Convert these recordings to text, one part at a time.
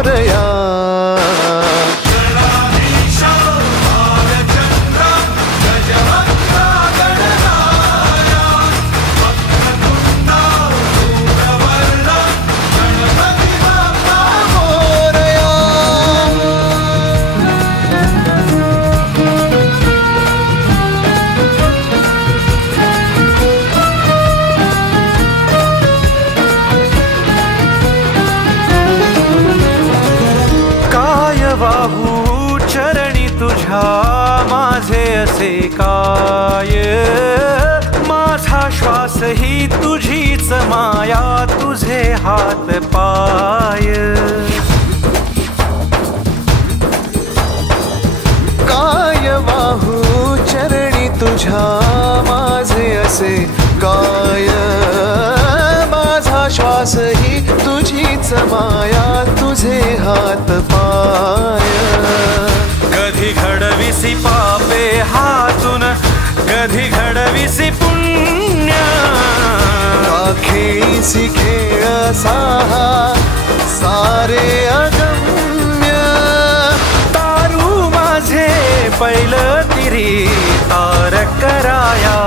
मोरया. वाहू चरणी तुझ्या माझे असे काय. माझा श्वास ही तुझीच माया तुझे हात पाय. काय वाहू चरणी तुझ्या माझे असे काय. माझा श्वास ही तुझीच माया तुझे हात पाय. कधी घडविसी पापे हातून कधी घडविसी पुण्य. खेळीसी खेळ साहा सारे अगम्य. तारू माझे पहिलं तिरी तार कराया.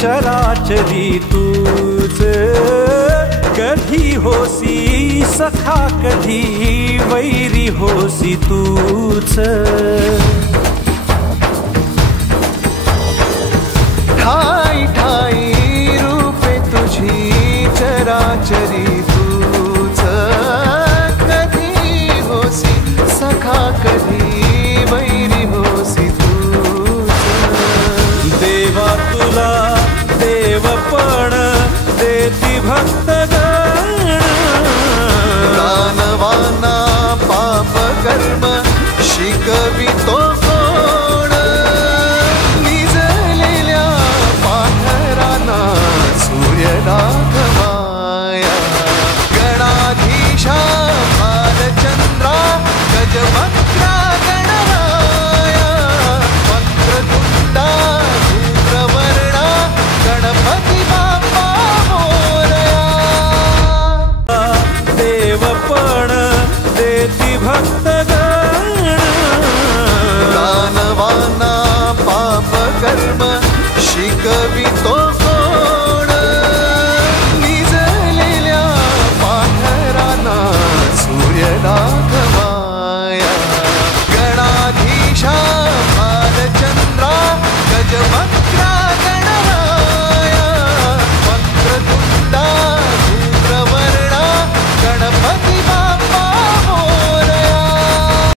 चराचरी तूच कधी होसी सखा कधी वैरी होसी तूच. ठाई ठाई रूपे तुझी चराचरी तूच कधी होसी सखा कधी वैरी होसी तूच. देवा तुला देवपण देती भक्तगण. दानवाना पाप कर्म शिकवितो कोण. निजलेल्या पाखरांना सूर्य दाखवाया. गणाधीशा बालचंद्रा गजवक्त्रा गणराया. वक्रतुंडा धूम्रवर्णा गणपती बाप्पा मोरया. देवपण देती भक्तगण. दानवाना पाप कर्म शिकवी